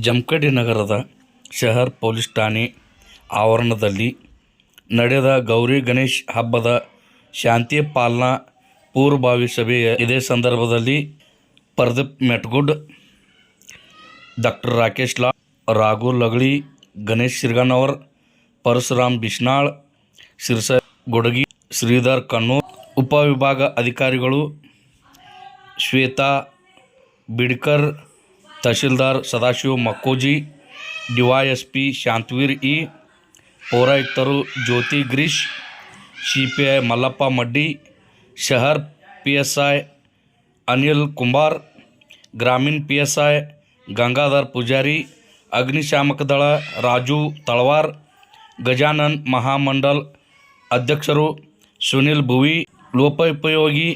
ಜಮಖಂಡಿ ನಗರದ ಶಹರ್ ಪೊಲೀಸ್ ಠಾಣೆ ಆವರಣದಲ್ಲಿ ನಡೆದ ಗೌರಿ ಗಣೇಶ್ ಹಬ್ಬದ ಶಾಂತಿ ಪಾಲನಾ ಪೂರ್ವಭಾವಿ ಸಭೆಯ ಇದೇ ಸಂದರ್ಭದಲ್ಲಿ ಪ್ರದೀಪ್ ಮೆಟ್ಗುಡ್, ಡಾಕ್ಟರ್ ರಾಕೇಶ್ ಲಾ ರಾಘು ಲಗಳಿ, ಗಣೇಶ್ ಶಿರ್ಗನವರ್, ಪರಶುರಾಮ್ ಬಿಷ್ನಾಳ್ ಶಿರ್ಸ ಗೊಡಗಿ, ಶ್ರೀಧರ್ ಕಣ್ಣೂರ್ ಉಪವಿಭಾಗ ಅಧಿಕಾರಿಗಳು ಶ್ವೇತಾ, ಬಿಡ್ಕರ್, ತಹಶೀಲ್ದಾರ್ ಸದಾಶಿವ ಮಕ್ಕೋಜಿ ಡಿವೈಎಸ್ಪಿ ಶಾಂತವೀರ್ ಇ, ಪೌರಾಯುಕ್ತರು Jyoti Girish, C P I Mallappa Maddi, ಶಹರ್ P S I Anil Kumbar, Gramin P S I, Gangadhar Pujari ಅಗ್ನಿಶಾಮಕ ದಳ, ರಾಜು ತಳವಾರ್, ಗಜಾನನ್ ಮಹಾಮಂಡಲ್ ಅಧ್ಯಕ್ಷರು ಸುನಿಲ್ ಭುವಿ ಲೋಪೋಪಯೋಗಿ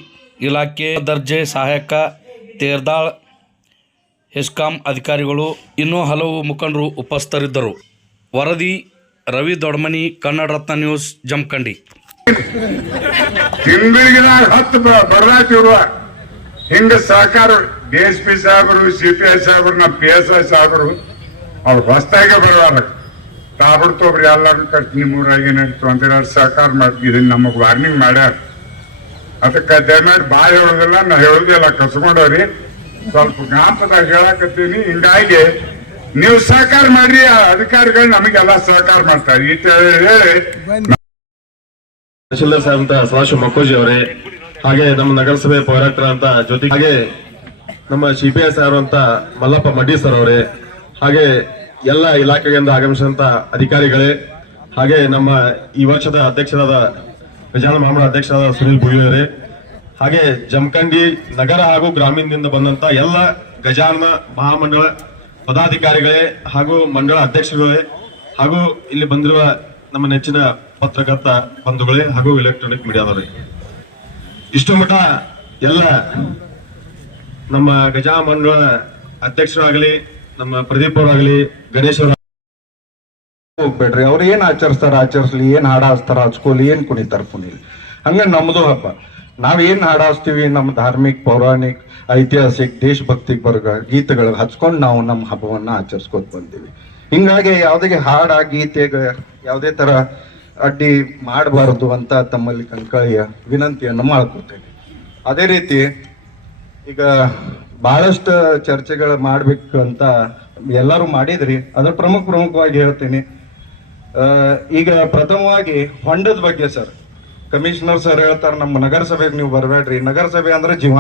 ಇಲಾಖೆ ದರ್ಜೆ ಸಹಾಯಕ ತೇರ್ದಾಳ್, ಹೆಸ್ಕಾಂ ಅಧಿಕಾರಿಗಳು, ಇನ್ನೂ ಹಲವು ಮುಖಂಡರು ಉಪಸ್ಥಿತರಿದ್ದರು. ವರದಿ, ರವಿ ದೊಡ್ಮನಿ, ಕನ್ನಡ ರತ್ನ ನ್ಯೂಸ್, ಜಮಖಂಡಿ. ಹತ್ತು ಬರ್ದಾತಿವ್ರು ಹಿಂಗ ಸಹಕಾರ ಡಿ ಎಸ್ ಪಿ ಸಾಹೇಬರು, ಸಿ ಪಿ ಐ ಸಾಹೇಬರು ನಮ್ಮ ಪಿ ಎಸ್ ಐ ಸಾಹೇಬರು ಅವ್ರು ಹೊಸ್ತಾಗೆ ತಾಬಿಡ್ತು ಒಬ್ರು ಎಲ್ಲರೂ ಕಟ್ ನಿಮ್ಮೂರಾಗ ಏನಾಯ್ತು ಅಂತೇಳಿ ಸಹಕಾರ ಮಾಡ್ತಿದ್ದೀನಿ ನಮಗೆ ವಾರ್ನಿಂಗ್ ಮಾಡ್ಯಾರ. ಅದಕ್ಕೆ ದಯಮಾಡಿ ಬಾಯ್ ಹೇಳೋದಿಲ್ಲ, ನಾ ಹೇಳೋದಿಲ್ಲ ಕಸ್ಕೊಂಡವ್ರಿ. ಸ್ವಲ್ಪ ಗಾಂಪದಾಗ ಹೇಳಕತ್ತೀನಿ. ಹಿಂಗಾಗಿ ನೀವು ಸಹಕಾರ ಮಾಡ್ರಿ ಅಧಿಕಾರಿಗಳು ನಮಗೆಲ್ಲ ಸಹಕಾರ ಮಾಡ್ತಾರೆ. ಈ ಹೇಳಿ ತಹಶೀಲ್ದಾರ್ ಅಂತ ಮಕ್ಕೋಜಿ ಅವರೇ, ಹಾಗೆ ನಮ್ಮ ನಗರಸಭೆ ಪೌರಾಯುಕ್ತರ ಅಂತ ಜೊತೆಗೆ ಹಾಗೆ ನಮ್ಮ ಸಿಪಿಐ ಸಾಹೇಬ್ ಅಂತ ಮಲ್ಲಪ್ಪ ಮಡ್ಡಿ ಸರ್ ಅವರೇ ಹಾಗೆ ಎಲ್ಲ ಇಲಾಖೆಗಳಿಂದ ಆಗಮಿಸಿದಂತ ಅಧಿಕಾರಿಗಳೇ, ಹಾಗೆ ನಮ್ಮ ಈ ವರ್ಷದ ಅಧ್ಯಕ್ಷರಾದ ಗಜಾನ ಮಹಮ್ಮದ್ ಅಧ್ಯಕ್ಷರಾದ ಸುನಿಲ್ ಅವರೇ ಹಾಗೆ ಜಮಖಂಡಿ ನಗರ ಹಾಗೂ ಗ್ರಾಮೀಣದಿಂದ ಬಂದಂತ ಎಲ್ಲ ಗಜಾನ ಮಹಾಮಂಡಳ ಪದಾಧಿಕಾರಿಗಳೇ ಹಾಗೂ ಮಂಡಳ ಅಧ್ಯಕ್ಷರುಗಳೇ, ಹಾಗೂ ಇಲ್ಲಿ ಬಂದಿರುವ ನಮ್ಮ ನೆಚ್ಚಿನ ಪತ್ರಕರ್ತ ಬಂಧುಗಳೇ ಹಾಗೂ ಎಲೆಕ್ಟ್ರಾನಿಕ್ ಮೀಡಿಯಾದವರೇ. ಇಷ್ಟು ಮಠ ಎಲ್ಲ ನಮ್ಮ ಗಜಾ ಮಂಡಳ ಅಧ್ಯಕ್ಷರಾಗಲಿ ನಮ್ಮ ಪ್ರದೀಪ್ ಅವರಾಗಲಿ, ಗಣೇಶ್ ಅವರ ಹೋಗ್ಬೇಡ್ರಿ. ಅವ್ರು ಏನ್ ಆಚರಿಸ್ತಾರ, ಆಚರಿಸ್ಲಿ, ಏನ್ ಹಾಡ ಹಚ್ತಾರ ಹಚ್ಕೋಲಿ ಏನ್ ಕುಣಿತಾರ ಕುಣಿಲಿ ಹಂಗ ನಮ್ದು ಹಬ್ಬ. ನಾವ್ ಏನ್ ಹಾಡ ಹಚ್ತೀವಿ ನಮ್ಮ ಧಾರ್ಮಿಕ, ಪೌರಾಣಿಕ, ಐತಿಹಾಸಿಕ ದೇಶಭಕ್ತಿ ಬರ್ಗ ಗೀತೆಗಳ ಹಚ್ಕೊಂಡು ನಾವು ನಮ್ಮ ಹಬ್ಬವನ್ನ ಆಚರಿಸ್ಕೊತ ಬಂದೀವಿ. ಹಿಂಗಾಗಿ ಯಾವ್ದೇ ಹಾಡ, ಗೀತೆ ಯಾವುದೇ ತರ ಅಡ್ಡಿ ಮಾಡಬಾರದು ಅಂತ ತಮ್ಮಲ್ಲಿ ಕಣ್ಕಳಿಯ ವಿನಂತಿಯನ್ನು ಮಾಡ್ಕೊತೇನೆ. ಅದೇ ರೀತಿ ಈಗ ಬಹಳಷ್ಟು ಚರ್ಚೆಗಳು ಮಾಡ್ಬೇಕು ಅಂತ ಎಲ್ಲರೂ ಮಾಡಿದ್ರಿ. ಅದ್ರ ಪ್ರಮುಖ ಪ್ರಮುಖವಾಗಿ ಹೇಳ್ತೀನಿ. ಈಗ ಪ್ರಥಮವಾಗಿ ಹೊಂಡದ ಬಗ್ಗೆ ಸರ್. ಕಮಿಷನರ್ ಸರ್ ಹೇಳ್ತಾರೆ, ನಮ್ಮ ನಗರಸಭೆಗೆ ನೀವು ಬರಬೇಡ್ರಿ. ನಗರಸಭೆ ಅಂದ್ರೆ ಜೀವ.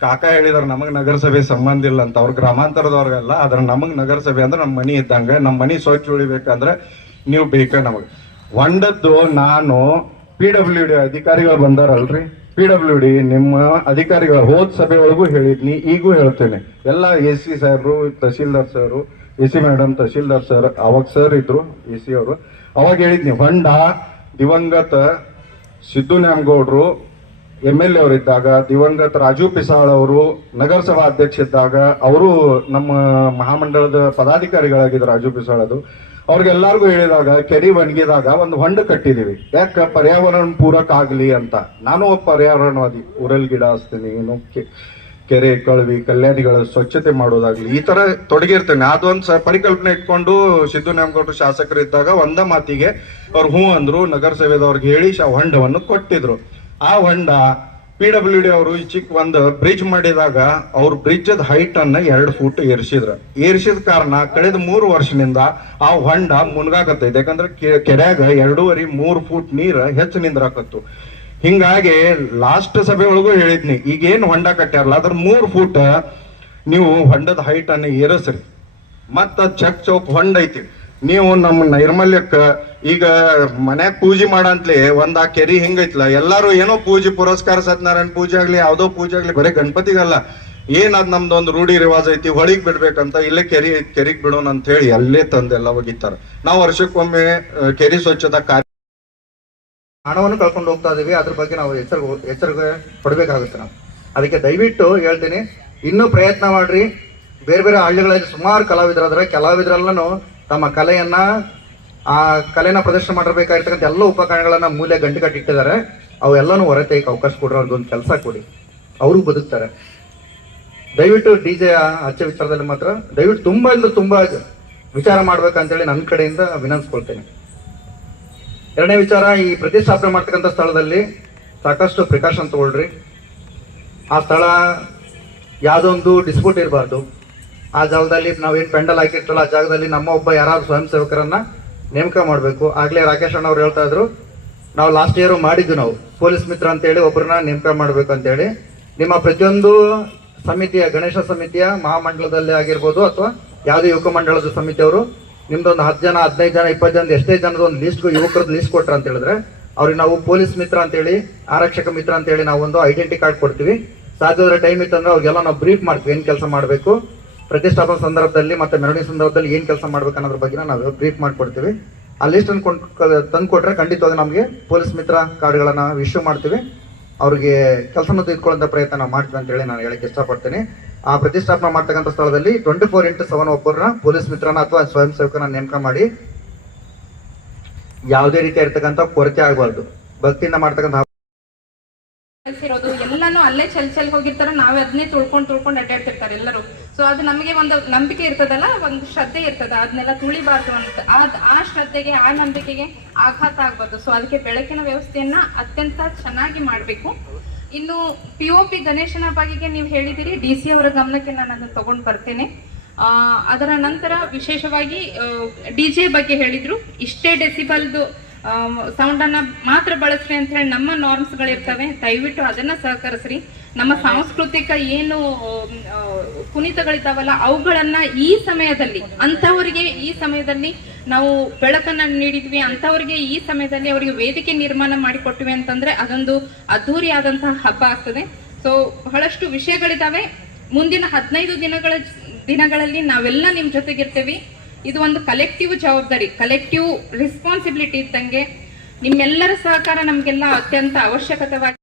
ಕಾಕ ಹೇಳಿದಾರೆ, ನಮಗೆ ನಗರಸಭೆ ಸಂಬಂಧ ಇಲ್ಲ ಅಂತ. ಅವ್ರ ಗ್ರಾಮಾಂತರದವ್ರಿಗಲ್ಲ, ಆದ್ರೆ ನಮಗೆ ನಗರಸಭೆ ಅಂದ್ರೆ ನಮ್ಮ ಮನಿ ಇದ್ದಂಗ. ನಮ್ಮ ಮನಿ ಸ್ವಚ್ಛ ಉಳಿಬೇಕಂದ್ರೆ ನೀವು ಬೇಕ ನಮಗೆ. ಹೊಂಡದ್ದು ನಾನು ಪಿ ಡಬ್ಲ್ಯೂ ಡಿ ಅಧಿಕಾರಿಗಳು ಬಂದಾರಲ್ರಿ ಪಿ ಡಬ್ಲ್ಯೂ ಡಿ ನಿಮ್ಮ ಅಧಿಕಾರಿಗಳ ಹೋದ್ ಸಭೆ ಒಳಗೂ ಹೇಳಿದ್ನಿ, ಈಗೂ ಹೇಳ್ತೇನೆ. ಎಲ್ಲ ಎ ಸಿ ಸಾಹೇಬ್ರು tahsildar sir A C madam tahsildar sir ಅವಾಗ ಸರ್ ಇದ್ರು, ಎ ಸಿ ಅವರು, ಅವಾಗ ಹೇಳಿದ್ನಿ, ಹೊಂಡ, ದಿವಂಗತ ಸಿದ್ದು ನ್ಯಾಮಗೌಡ್ರು ಎಂ ಎಲ್ ಎ ಅವರಿದ್ದಾಗ ದಿವಂಗತ ರಾಜು ಪಿಸಾಳ್ ಅವರು, ನಗರಸಭಾ ಅಧ್ಯಕ್ಷ ಇದ್ದಾಗ, ಅವರು ನಮ್ಮ ಮಹಾಮಂಡಲದ ಪದಾಧಿಕಾರಿಗಳಾಗಿದ್ರು ರಾಜು ಪಿಸಾಳ್ ಅದು ಅವ್ರಿಗೆಲ್ಲರಿಗೂ ಹೇಳಿದಾಗ ಕೆರಿ ಒಣಗಿದಾಗ ಒಂದು ಹೊಂಡ ಕಟ್ಟಿದೀವಿ ಯಾಕ ಪರ್ಯಾವರಣ ಪೂರಕ ಆಗಲಿ ಅಂತ. ನಾನು ಒಬ್ಬ ಪರ್ಯಾವರಣವಾದಿ, ಊರಲ್ಲಿ ಗಿಡ ಹಚ್ತೀನಿ ಏನು ಕೆರೆ ಕಳವಿ, ಕಲ್ಯಾಣಿಗಳ ಸ್ವಚ್ಛತೆ ಮಾಡೋದಾಗ್ಲಿ, ಈ ತರ ತೊಡಗಿರ್ತೇನೆ. ಅದೊಂದು ಪರಿಕಲ್ಪನೆ ಇಟ್ಕೊಂಡು ಸಿದ್ದು ನ್ಯಾಮಗೌಡರು ಶಾಸಕರು ಇದ್ದಾಗ ಒಂದ ಮಾತಿಗೆ ಅವ್ರು ಹ್ಞೂ ಅಂದ್ರು, ನಗರಸಭೆದವ್ರಿಗೆ ಹೇಳಿ ಹೊಂಡವನ್ನು ಕೊಟ್ಟಿದ್ರು. ಆ ಹೊಂಡ ಪಿ ಡಬ್ಲ್ಯೂ ಡಿ ಅವರು ಚಿಕ್ಕ ಒಂದು ಬ್ರಿಡ್ಜ್ ಮಾಡಿದಾಗ ಅವ್ರ ಬ್ರಿಡ್ಜ್ ಹೈಟ್ ಅನ್ನ ಎರಡು ಫೂಟ್ ಏರಿಸಿದ್ರ. ಏರಿಸಿದ ಕಾರಣ ಕಳೆದ ಮೂರು ವರ್ಷದಿಂದ ಆ ಹೊಂಡ ಮುನ್ಗಾಕತ್ತೈತೆ. ಯಾಕಂದ್ರೆ ಕೆರ್ಯಾಗ ಎರಡೂವರೆ ಮೂರು ಫೂಟ್ ನೀರು ಹೆಚ್ಚು ನಿಂದ್ರಾಕತ್ತು. ಹಿಂಗಾಗಿ ಲಾಸ್ಟ್ ಸಭೆ ಒಳಗೂ ಹೇಳಿದ್ನಿ, ಈಗೇನು ಹೊಂಡ ಕಟ್ಟ್ಯಾರಲ್ಲ ಅದ್ರ ಮೂರು ಫೂಟ್ ನೀವು ಹೊಂಡದ ಹೈಟ್ ಅನ್ನ ಏರಿಸ್ರಿ. ಮತ್ತ ಚಕ್ ಚೌಕ್ ಹೊಂಡ ಐತಿ. ನೀವು ನಮ್ಮ ನೈರ್ಮಲ್ಯಕ್ಕ ಈಗ ಮನ್ಯಾಗ ಪೂಜೆ ಮಾಡಂತ್ಲಿ ಒಂದ್ ಆ ಕೆರಿ ಹಿಂಗೈತ್ಲ? ಎಲ್ಲಾರು ಏನೋ ಪೂಜೆ, ಪುರಸ್ಕಾರ ಸತ್ಯನಾರಾಯಣ ಪೂಜೆ ಆಗ್ಲಿ, ಯಾವ್ದೋ ಪೂಜೆ ಆಗ್ಲಿ, ಬರೀ ಗಣಪತಿಗಲ್ಲ. ಏನ್ ಅದ್ ನಮ್ದು ಒಂದು ರೂಢಿ ರಿವಾಜ್ ಐತಿ, ಹೊಳಿಗ್ ಬಿಡ್ಬೇಕಂತ ಇಲ್ಲೇ ಕೆರಿ, ಕೆರಿಗ್ ಬಿಡೋಣ ಅಂತ ಹೇಳಿ ಅಲ್ಲೇ ತಂದೆಲ್ಲ ಒಗಿತಾರ ನಾವು ವರ್ಷಕ್ಕೊಮ್ಮೆ ಕೆರಿ ಸ್ವಚ್ಛತಾ ಕಾರ್ಯ ಹಣವನ್ನು ಕಳ್ಕೊಂಡು ಹೋಗ್ತಾ ಇದೀವಿ, ಅದ್ರ ಬಗ್ಗೆ ನಾವು ಎಚ್ಚರ ಎಚ್ಚರ ಕೊಡ್ಬೇಕಾಗುತ್ತೆ ನಾವು. ಅದಕ್ಕೆ ದಯವಿಟ್ಟು ಹೇಳ್ತೀನಿ, ಇನ್ನೂ ಪ್ರಯತ್ನ ಮಾಡ್ರಿ. ಬೇರೆ ಬೇರೆ ಹಳ್ಳಿಗಳಲ್ಲಿ ಸುಮಾರು ಕಲಾವಿದರಾದ್ರೆ ಕಲಾವಿದರೆಲ್ಲನೂ ತಮ್ಮ ಕಲೆಯನ್ನ ಆ ಕಲೆನ ಪ್ರದರ್ಶನ ಮಾಡಬೇಕಾಗಿರ್ತಕ್ಕಂಥ ಎಲ್ಲ ಉಪಕರಣಗಳನ್ನ ಮೂಲೆ ಗಂಟು ಕಟ್ಟಿಟ್ಟಿದ್ದಾರೆ ಅವೆಲ್ಲನೂ ಹೊರತೆಗೆ ಅವಕಾಶ ಕೊಡ್ರಿ ಅವ್ರಿಗೊಂದು ಕೆಲಸ ಕೊಡಿ. ಅವರು ಬದುಕ್ತಾರೆ. ದಯವಿಟ್ಟು ಡಿ ಜೆ ಹಚ್ಚ ವಿಚಾರದಲ್ಲಿ ಮಾತ್ರ, ದಯವಿಟ್ಟು ತುಂಬಾ ಇಂದ ತುಂಬಾ ವಿಚಾರ ಮಾಡ್ಬೇಕಂತೇಳಿ ನನ್ನ ಕಡೆಯಿಂದ ವಿನಂತಿಸ್ಕೊಳ್ತೇನೆ. ಎರಡನೇ ವಿಚಾರ, ಈ ಪ್ರತಿಷ್ಠಾಪನೆ ಮಾಡ್ತಕ್ಕಂಥ ಸ್ಥಳದಲ್ಲಿ ಸಾಕಷ್ಟು ಪ್ರಿಕಾಷನ್ ತಗೊಳ್ರಿ. ಆ ಸ್ಥಳ ಯಾವುದೊಂದು ಡಿಸ್ಪ್ಯೂಟ್ ಇರಬಾರ್ದು. ಆ ಜಾಗದಲ್ಲಿ ನಾವೇನು ಪೆಂಡಲ್ ಹಾಕಿರ್ತಲ್ಲ ಆ ಜಾಗದಲ್ಲಿ ನಮ್ಮ ಒಬ್ಬ ಯಾರಾದ್ರು ಸ್ವಯಂ ಸೇವಕರನ್ನ ನೇಮಕ ಮಾಡಬೇಕು. ಆಗಲೇ ರಾಕೇಶ್ ಅಣ್ಣ ಅವ್ರು ಹೇಳ್ತಾ ಇದ್ರು, ನಾವು ಲಾಸ್ಟ್ ಇಯರ್ ಮಾಡಿದ್ವಿ ನಾವು. ಪೊಲೀಸ್ ಮಿತ್ರ ಅಂತೇಳಿ ಒಬ್ಬರನ್ನ ನೇಮಕ ಮಾಡಬೇಕು ಅಂತೇಳಿ ನಿಮ್ಮ ಪ್ರತಿಯೊಂದು ಸಮಿತಿಯ, ಗಣೇಶ ಸಮಿತಿಯ, ಮಹಾಮಂಡಲದಲ್ಲಿ ಆಗಿರ್ಬೋದು ಅಥವಾ ಯಾವುದೇ ಯುವಕ ಮಂಡಳದ ಸಮಿತಿಯವರು, ನಿಮ್ದೊಂದು ಹತ್ತು ಜನ, ಹದಿನೈದು ಜನ, ಇಪ್ಪತ್ತು ಜನ, ಎಷ್ಟೇ ಜನದ ಒಂದು ಲಿಸ್ಟ್ ಯುವಕರದ್ದು ಲಿಸ್ಟ್ ಕೊಟ್ರ ಅಂತ ಹೇಳಿದ್ರೆ, ಅವ್ರಿಗೆ ನಾವು ಪೊಲೀಸ್ ಮಿತ್ರ ಅಂತೇಳಿ, ಆರಕ್ಷಕ ಮಿತ್ರ ಅಂತೇಳಿ ನಾವು ಒಂದು ಐಡೆಂಟಿ ಕಾರ್ಡ್ ಕೊಡ್ತೀವಿ. ಸಾಧ್ಯವಾದ್ರೆ ಟೈಮ್ ಇತ್ತಂದ್ರೆ ಅವ್ರಿಗೆಲ್ಲ ನಾವು ಬ್ರೀಫ್ ಮಾಡ್ತೀವಿ, ಏನು ಕೆಲಸ ಮಾಡಬೇಕು. ಪ್ರತಿಷ್ಠಾಪನಾ ಸಂದರ್ಭದಲ್ಲಿ ಮತ್ತೆ ಮೆರವಣಿಗೆ ಸಂದರ್ಭದಲ್ಲಿ ಏನು ಕೆಲಸ ಮಾಡ್ಬೇಕು ಅನ್ನೋದ್ರ ಬಗ್ಗೆ ನಾವು ಬ್ರೀಫ್ ಮಾಡ್ಕೊಡ್ತೀವಿ. ಆ ಲಿಸ್ಟ್ ತಂದು ಕೊಟ್ರೆ ಖಂಡಿತವಾಗಿ ನಮಗೆ ಪೊಲೀಸ್ ಮಿತ್ರ ಕಾರ್ಡ್ಗಳನ್ನು ಇಶ್ಯೂ ಮಾಡ್ತೀವಿ. ಅವ್ರಿಗೆ ಕೆಲಸವನ್ನು ತೆಗೆದುಕೊಳ್ಳುವಂಥ ಪ್ರಯತ್ನ ನಾವು ಮಾಡ್ತೀವಿ ಅಂತ ಹೇಳಿ ನಾನು ಹೇಳಕ್ಕೆ ಇಷ್ಟಪಡ್ತೀನಿ. ಆ ಪ್ರತಿಷ್ಠಾಪನೆ ಮಾಡ್ತಕ್ಕಂಥ ಸ್ಥಳದಲ್ಲಿ ಟ್ವೆಂಟಿ ಫೋರ್ ಇಂಟು ಸೆವೆನ್ ಒಬ್ಬರನ್ನ ಪೊಲೀಸ್ ಮಿತ್ರನ ಅಥವಾ ಸ್ವಯಂ ಸೇವಕನ ನೇಮಕ ಮಾಡಿ ಯಾವುದೇ ರೀತಿ ಇರ್ತಕ್ಕಂಥ ಕೊರತೆ ಆಗಬಾರ್ದು. ಭಕ್ತಿಯಿಂದ ಮಾಡ್ತಕ್ಕಂಥ ಎಲ್ಲಾನು ಅಲ್ಲೇ ಚಲ್ ಚಲ್ ಹೋಗಿರ್ತಾರ, ನಾವೇ ಅದನ್ನೇ ತುಳ್ಕೊಂಡ್ ತುಳ್ಕೊಂಡ್ ಅಡ್ಡಾಡ್ತಿರ್ತಾರೆ ಎಲ್ಲರೂ. ಸೊ ಅದು ನಮಗೆ ಒಂದು ನಂಬಿಕೆ ಇರ್ತದಲ್ಲ, ಒಂದು ಶ್ರದ್ಧೆ ಇರ್ತದ, ಅದನ್ನೆಲ್ಲ ತುಳಿಬಾರ್ದು ಅಂತ. ಅದ್ ಆ ಶ್ರದ್ಧೆಗೆ, ಆ ನಂಬಿಕೆಗೆ ಆಘಾತ ಆಗ್ಬಾರ್ದು. ಸೊ ಅದಕ್ಕೆ ಬೆಳಕಿನ ವ್ಯವಸ್ಥೆಯನ್ನ ಅತ್ಯಂತ ಚೆನ್ನಾಗಿ ಮಾಡಬೇಕು. ಇನ್ನು ಪಿ ಒ ಪಿ ಗಣೇಶನ ಬಗೆಗೆ ನೀವು ಹೇಳಿದಿರಿ ಡಿ ಸಿ ಅವರ ಗಮನಕ್ಕೆ ನಾನು ಅದನ್ನು ತಗೊಂಡು ಬರ್ತೇನೆ. ಅದರ ನಂತರ ವಿಶೇಷವಾಗಿ ಡಿ ಜೆ ಬಗ್ಗೆ ಹೇಳಿದ್ರು. ಇಷ್ಟೇ ಡೆಸಿಬಲ್ದು ಸೌಂಡ್ ಅನ್ನ ಮಾತ್ರ ಬಳಸ್ರಿ ಅಂತ ಹೇಳಿ ನಮ್ಮ ನಾರ್ಮ್ಸ್ಗಳಿರ್ತವೆ ದಯವಿಟ್ಟು ಅದನ್ನ ಸಹಕರಿಸ್ರಿ. ನಮ್ಮ ಸಾಂಸ್ಕೃತಿಕ ಏನು ಕುಣಿತಗಳಿದ್ದಾವಲ್ಲ, ಅವುಗಳನ್ನ ಈ ಸಮಯದಲ್ಲಿ ಅಂತವರಿಗೆ ಈ ಸಮಯದಲ್ಲಿ ನಾವು ಬೆಳಕನ್ನು ನೀಡಿದ್ವಿ. ಅಂತವರಿಗೆ ಈ ಸಮಯದಲ್ಲಿ ಅವರಿಗೆ ವೇದಿಕೆ ನಿರ್ಮಾಣ ಮಾಡಿಕೊಟ್ವಿ ಅಂತಂದ್ರೆ ಅದೊಂದು ಅದ್ಧೂರಿಯಾದಂತಹ ಹಬ್ಬ ಆಗ್ತದೆ. ಸೊ ಬಹಳಷ್ಟು ವಿಷಯಗಳಿದ್ದಾವೆ ಮುಂದಿನ ಹದಿನೈದು ದಿನಗಳ, ದಿನಗಳಲ್ಲಿ ನಾವೆಲ್ಲ ನಿಮ್ಮ ಜೊತೆಗಿರ್ತೀವಿ. ಇದು ಒಂದು ಕಲೆಕ್ಟಿವ್ ಜವಾಬ್ದಾರಿ ಕಲೆಕ್ಟಿವ್ ರೆಸ್ಪಾನ್ಸಿಬಿಲಿಟಿ ಇದ್ದಂಗೆ ನಿಮ್ಮೆಲ್ಲರ ಸಹಕಾರ ನಮಗೆಲ್ಲ ಅತ್ಯಂತ ಅವಶ್ಯಕತೆವಾಗಿ